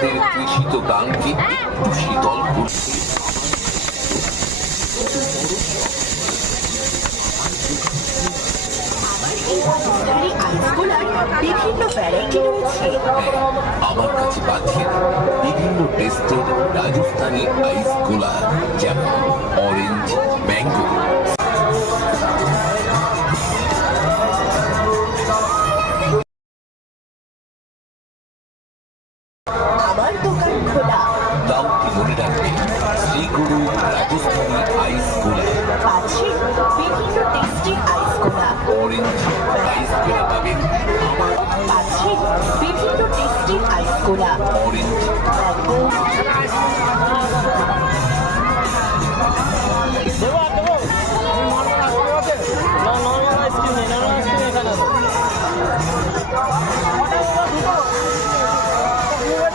তৃষিত গানকে একটু শীতল করতে বিভিন্ন ভ্যারাইটি রয়েছে। আমার কাছে পাচ্ছেন বিভিন্ন টেস্টের রাজস্থানি আইস গোলা, যেমন অরেঞ্জ, ম্যাঙ্গো। আমার দোকান খোলা। দামটি মনে রাখবেন, শ্রীগুরু রাজস্থানি আইস গোলা। পাচ্ছি বিভিন্ন টেস্টি আইস গোলা। অরেঞ্জ আইস গোলা পাবেন, পাচ্ছি বিভিন্ন টেস্টি আইস গোলা। Orange, mango